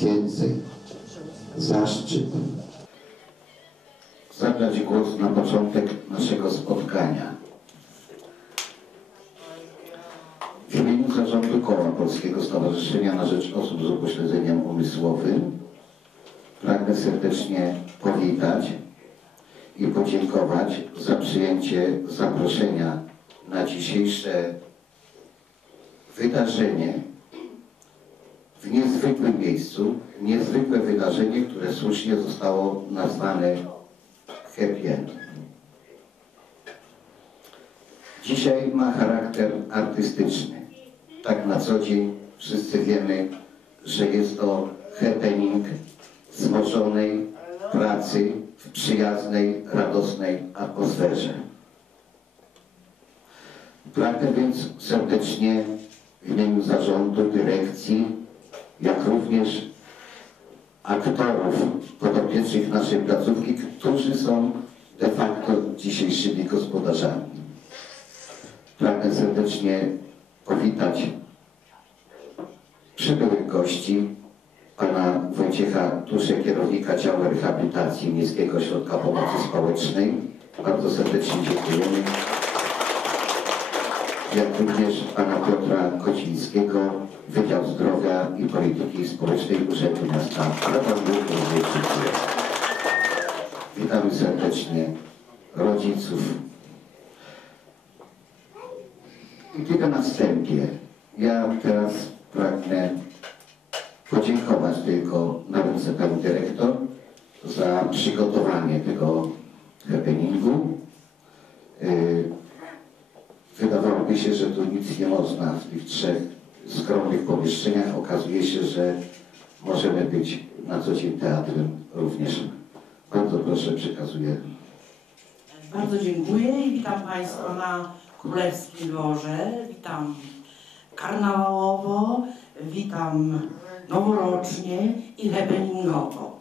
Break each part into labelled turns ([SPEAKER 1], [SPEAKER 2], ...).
[SPEAKER 1] Więcej, zaszczyt.
[SPEAKER 2] Zabrać głos na początek naszego spotkania. W imieniu Zarządu Koła Polskiego Stowarzyszenia na Rzecz Osób z Upośledzeniem Umysłowym pragnę serdecznie powitać i podziękować za przyjęcie zaproszenia na dzisiejsze wydarzenie w niezwykłym miejscu, niezwykłe wydarzenie, które słusznie zostało nazwane Happy End. Dzisiaj ma charakter artystyczny. Tak na co dzień wszyscy wiemy, że jest to happening złożonej pracy w przyjaznej, radosnej atmosferze. Pragnę więc serdecznie w imieniu zarządu, dyrekcji, również aktorów podopiecznych naszej placówki, którzy są de facto dzisiejszymi gospodarzami. Pragnę serdecznie powitać przybyłych gości, pana Wojciecha Tusze, kierownika działu rehabilitacji Miejskiego Ośrodka Pomocy Społecznej. Bardzo serdecznie dziękujemy. Jak również pana Piotra Kocińskiego, Wydział Zdrowia i Polityki Społecznej Urzędu Miasta dziękuję. Witamy serdecznie rodziców. Tylko na wstępie. Ja teraz pragnę podziękować tylko na ręce pani dyrektor za przygotowanie tego happeningu. Wydawałoby się, że tu nic nie można w tych trzech skromnych pomieszczeniach. Okazuje się, że możemy być na co dzień teatrem również. Bardzo proszę, przekazuję.
[SPEAKER 3] Bardzo dziękuję i witam Państwa na Królewskim Dworze. Witam karnawałowo, witam noworocznie i happeningowo.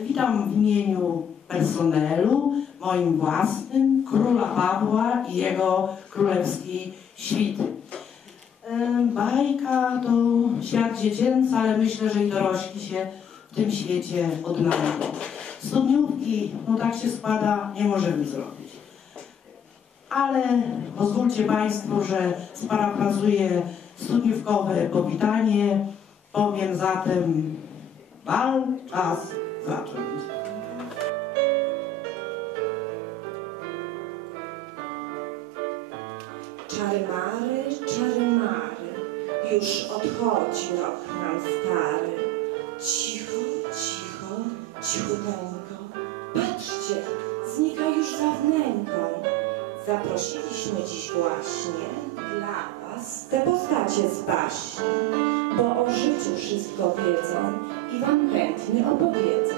[SPEAKER 3] Witam w imieniu personelu, moim własnym, króla Pawła i jego królewskiej świty. Bajka to świat dziecięcy, ale myślę, że i dorośli się w tym świecie odnajdą. Studniówki, no tak się składa, nie możemy zrobić. Ale pozwólcie Państwo, że sparafrazuję studniówkowe powitanie. Powiem zatem, bal czas
[SPEAKER 4] Czary mary, czary mary, już odchodzi rok nam stary. Cicho, cicho, cichuteńko, patrzcie, znika już za wnęką. Zaprosiliśmy dziś właśnie dla was te postacie z baśni, bo o życiu wszystko wiedzą i wam chętnie opowiedzą.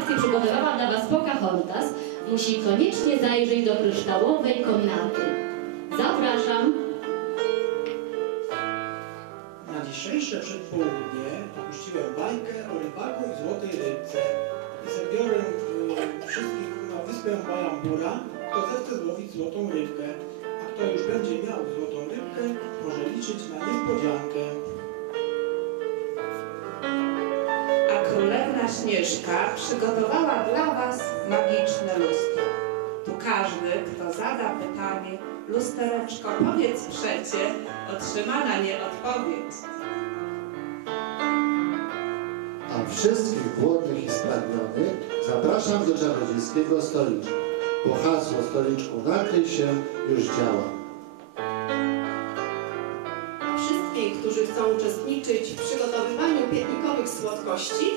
[SPEAKER 5] Atrakcje przygotowała dla Was Pocahontas, musi koniecznie zajrzeć do kryształowej komnaty. Zapraszam.
[SPEAKER 6] Na dzisiejsze przedpołudnie opuściłem bajkę o rybaku i złotej rybce. I zabiorę y, wszystkich na wyspę Bajambura, kto zechce złowić złotą rybkę. A kto już będzie miał złotą rybkę, może liczyć na niespodziankę.
[SPEAKER 7] Śnieżka przygotowała dla Was magiczne lustro. Tu każdy, kto zada pytanie, lustereczko powiedz przecie, otrzyma na nie odpowiedź.
[SPEAKER 8] A wszystkich głodnych i spragnionych zapraszam do czarodziejskiego stoliczka. Bo hasło stoliczku nakryj się już działa.
[SPEAKER 9] A wszystkich, którzy chcą uczestniczyć w przygotowywaniu pietnikowych słodkości,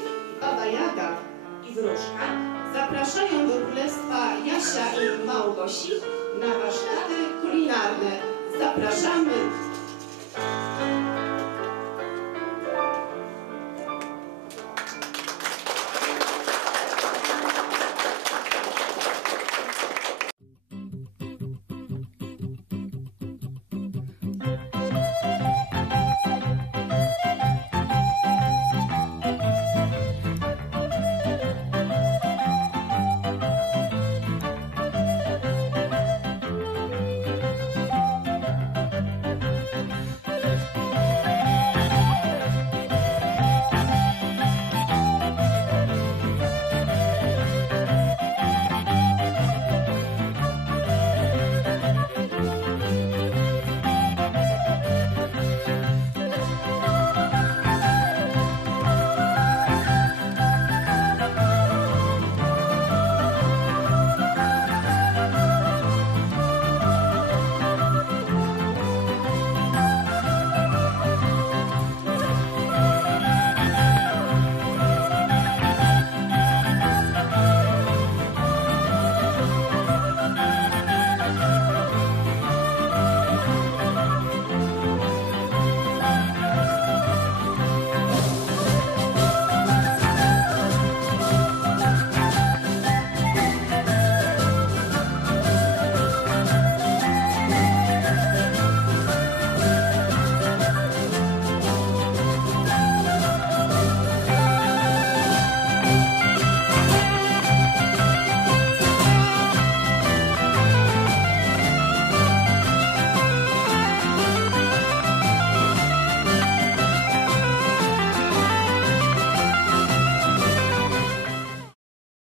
[SPEAKER 9] Baba Jaga i Wróżka zapraszają do Królestwa Jasia i Małgosi na warsztaty kulinarne. Zapraszamy!